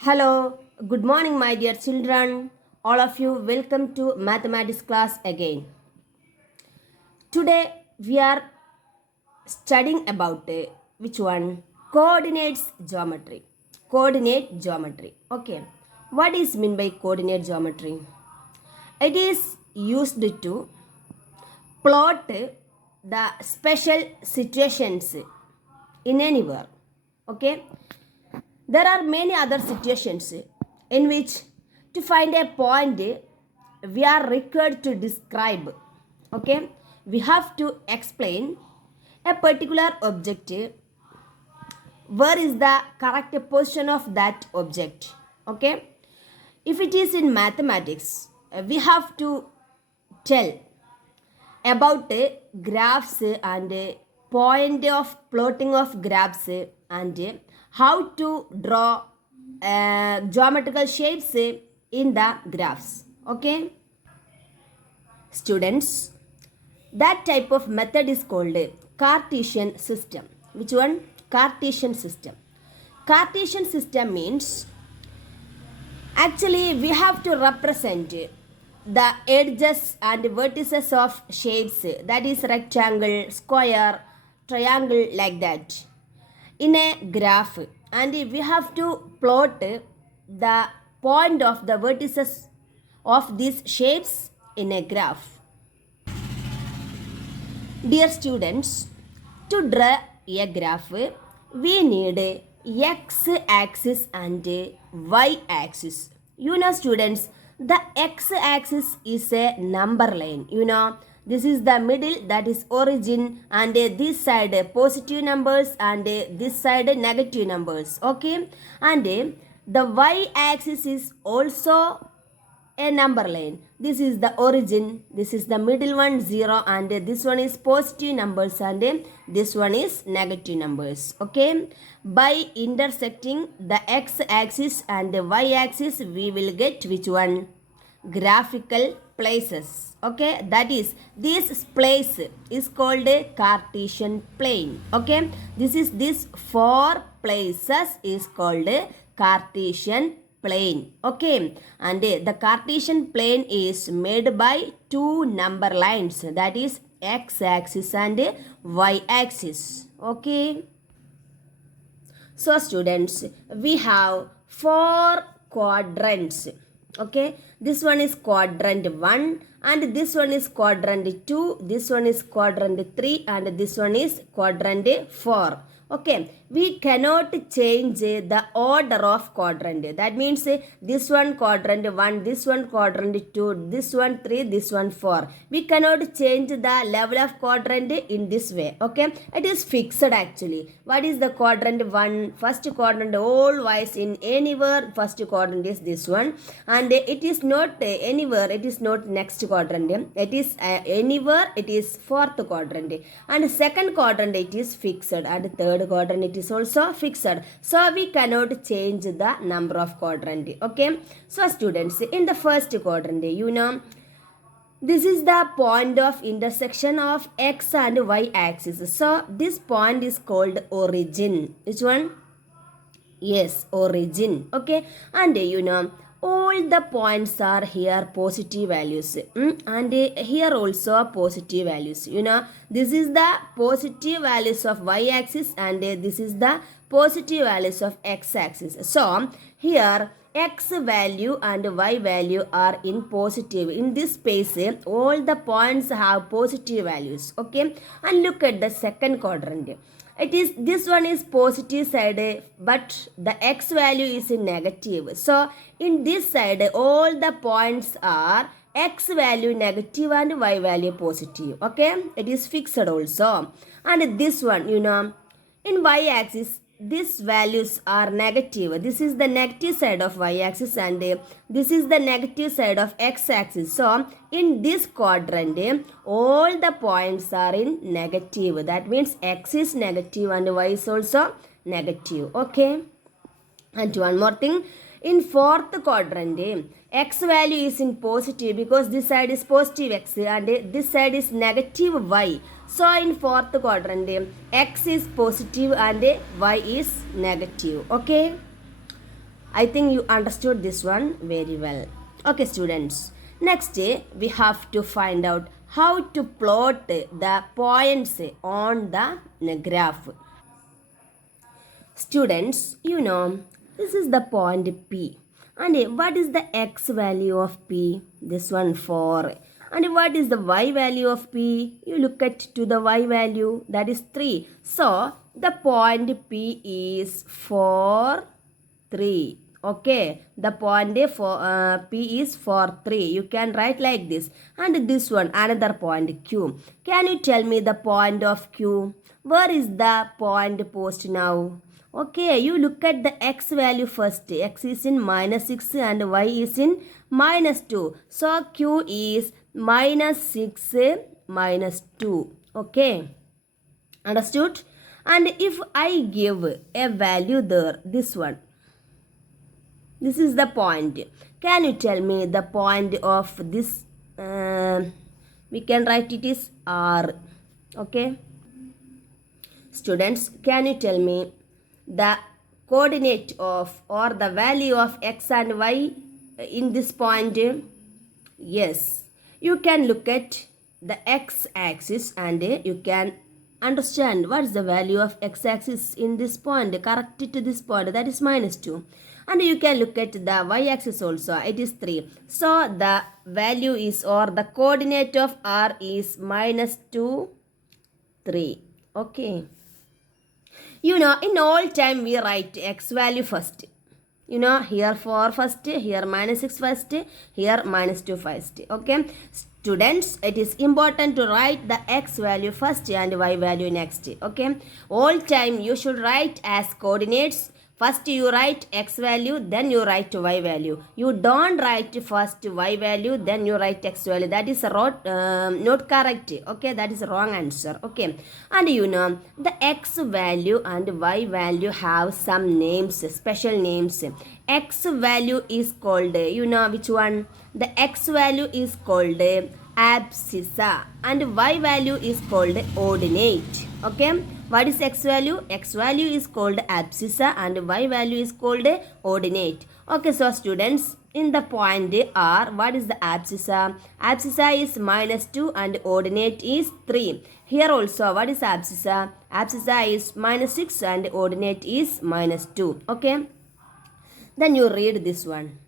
Hello, good morning, my dear children. All of you, welcome to mathematics class again. Today we are studying about which one? Coordinates geometry. Coordinate geometry. Okay. What is mean by coordinate geometry? It is used to plot the special situations in anywhere. Okay. There are many other situations in which to find a point we are required to describe. Okay, we have to explain a particular object. Where is the correct position of that object? Okay, if it is in mathematics, we have to tell about graphs and point of plotting of graphs and how to draw geometrical shapes in the graphs. Okay, students, that type of method is called a Cartesian system. Which one? Cartesian system. Cartesian system means actually we have to represent the edges and vertices of shapes, that is rectangle, square, triangle, like that in a graph, and we have to plot the point of the vertices of these shapes in a graph. Dear students, to draw a graph we need x axis and y axis. Students, the x axis is a number line. This is the middle, that is origin, and this side positive numbers and this side negative numbers. Okay, and the y axis is also a number line. This is the origin, this is the middle one 0, and this one is positive numbers and this one is negative numbers. Okay, by intersecting the x axis and the y axis we will get which one? Graphical places. Okay, that is, this place is called a Cartesian plane. Okay, this four places is called a Cartesian plane. Okay, and the Cartesian plane is made by two number lines, that is x axis and y axis. Okay, so students, we have four quadrants. Okay, this one is quadrant 1 and this one is quadrant 2, this one is quadrant 3 and this one is quadrant 4. Okay, we cannot change the order of quadrant. That means this one quadrant 1, this one quadrant 2, this one 3, this one 4. We cannot change the level of quadrant in this way. Okay, it is fixed actually. What is the quadrant 1? First quadrant always in anywhere, first quadrant is this one, and it is not anywhere, it is not next quadrant. It is anywhere, it is fourth quadrant, and second quadrant it is fixed, and third quadrant it is also fixed. So we cannot change the number of quadrant. Okay, so students, in the first quadrant, this is the point of intersection of x and y axis. So this point is called origin. Which one? Yes, origin. Okay, and all the points are here positive values, and here also positive values. This is the positive values of y axis and this is the positive values of x axis. So here x value and y value are in positive. In this space all the points have positive values. Okay, and look at the second quadrant. It is, this one is positive side, but the x value is in negative. So in this side all the points are x value negative and y value positive. Okay, it is fixed also. And this one, in y axis these values are negative. This is the negative side of y axis and this is the negative side of x axis. So in this quadrant all the points are in negative. That means x is negative and y is also negative. Okay, and one more thing, in fourth quadrant x value is in positive because this side is positive x and this side is negative y. So in fourth quadrant x is positive and y is negative. Okay, I think you understood this one very well. Okay, students. Next, we have to find out how to plot the points on the graph. Students, this is the point P. And what is the x value of P? This one 4. And what is the y value of P? You look at to the y value, that is 3. So, the point P is 4, 3. Okay, the point for P is for 3. You can write like this. And this one, another point Q. Can you tell me the point of Q? Where is the point post now? Okay, you look at the x value first. X is in -6 and y is in -2. So Q is -6 -2. Okay, understood? And if I give a value there, this one. This is the point. Can you tell me the point of this? We can write it is R. Okay. Students, can you tell me the coordinate of or the value of x and y in this point? Yes. You can look at the x-axis and you can understand what is the value of x-axis in this point, correct to this point, that is -2. And you can look at the y-axis also, it is 3. So the value is or the coordinate of r is -2, 3. Okay. In all time we write x value first. Here 4 first, here -6 first, here -2 first. Okay. Students, it is important to write the x value first and y value next. Okay. All time you should write as coordinates. First you write x value, then you write y value. You don't write first y value, then you write x value. That is not correct. Okay, that is wrong answer. Okay, and the x value and y value have some names, special names. X value is called, which one? The x value is called abscissa and y value is called ordinate. Okay. What is x value? X value is called abscissa and y value is called ordinate. Okay, so students, in the point R, what is the abscissa? Abscissa is -2 and ordinate is 3. Here also, what is abscissa? Abscissa is -6 and ordinate is -2. Okay, then you read this one.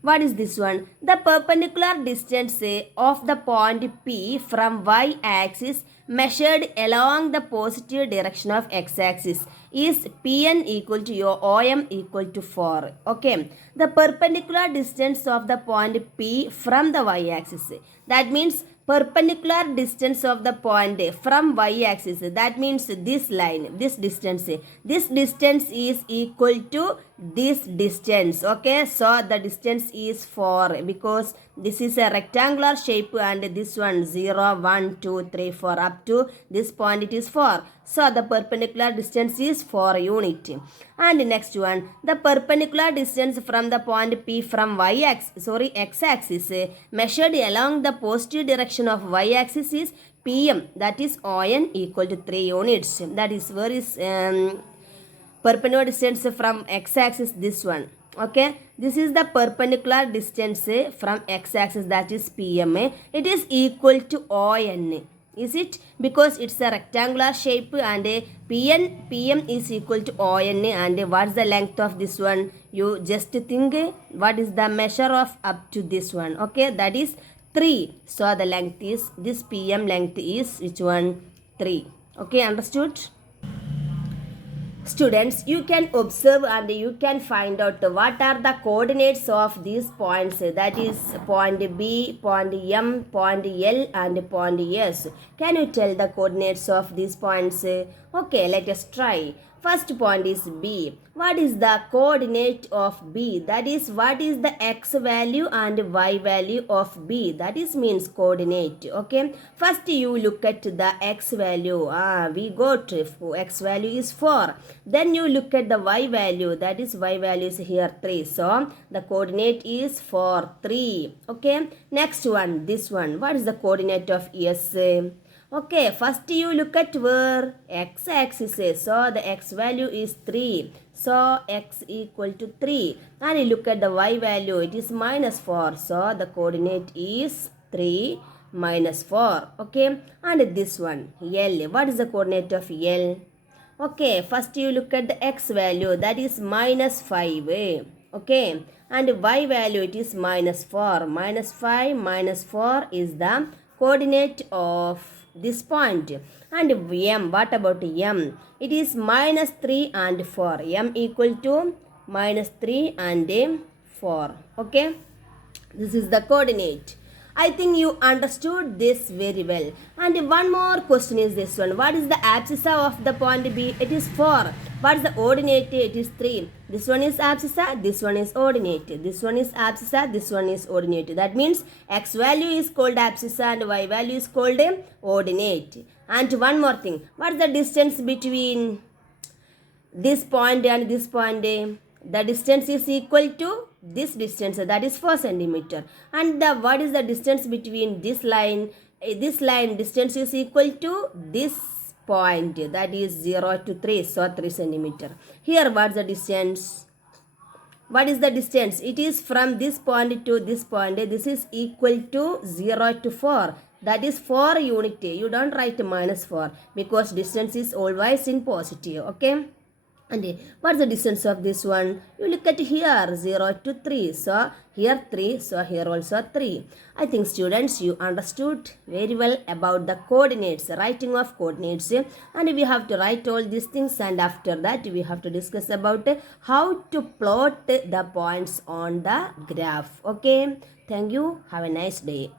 What is this one? The perpendicular distance of the point P from y-axis measured along the positive direction of x-axis is Pn equal to OM equal to 4. Okay. The perpendicular distance of the point P from the y-axis. That means perpendicular distance of the point from y-axis. That means this line, this distance. This distance is equal to this distance. Okay, so the distance is 4 because this is a rectangular shape and this one 0, 1, 2, 3, 4 up to this point it is 4. So the perpendicular distance is 4 unit. And next one, the perpendicular distance from the point P from x-axis measured along the positive direction of y-axis is PM, that is ON equal to 3 units. That is where is perpendicular distance from x-axis, this one. Okay, this is the perpendicular distance from x-axis, that is PM. It is equal to ON. Is it? Because it's a rectangular shape and PM is equal to ON. And what's the length of this one? You just think what is the measure of up to this one. Okay, that is 3. So the length is, this PM length is which one? 3. Okay, understood? Students, you can observe and you can find out what are the coordinates of these points. That is point B, point M, point L and point S. Can you tell the coordinates of these points? Okay, let us try. First point is B. What is the coordinate of B? That is, what is the x value and y value of B? That is means coordinate. Okay. First you look at the x value. We got x value is 4. Then you look at the y value. That is y value is here 3. So the coordinate is 4, 3. Okay. Next one, this one. What is the coordinate of S? Okay, first you look at where x-axis is. So the x value is 3. So x equal to 3. And you look at the y value, it is minus 4. So the coordinate is 3 minus 4. Okay. And this one, L. What is the coordinate of L? Okay. First you look at the x value, that is minus 5. Okay. And y value, it is minus 4. Minus 5 minus 4 is the coordinate of this point. And m, what about m? It is minus 3 and 4. M equal to minus 3 and 4. Okay. This is the coordinate. I think you understood this very well. And one more question is this one. What is the abscissa of the point B? It is 4. What is the ordinate? It is 3. This one is abscissa, this one is ordinate. This one is abscissa, this one is ordinate. That means x value is called abscissa and y value is called ordinate. And one more thing. What is the distance between this point and this point? The distance is equal to this distance, that is 4 centimeter. And what is the distance between this line? This line distance is equal to this point, that is 0 to 3, so 3 centimeter. Here what is the distance? What is the distance? It is from this point to this point. This is equal to 0 to 4. That is 4 unit. You don't write minus 4 because distance is always in positive. Okay. And what's the distance of this one? You look at here, 0 to 3. So here 3, so here also 3. I think students, you understood very well about the coordinates, writing of coordinates. And we have to write all these things, and after that we have to discuss about how to plot the points on the graph. Okay. Thank you. Have a nice day.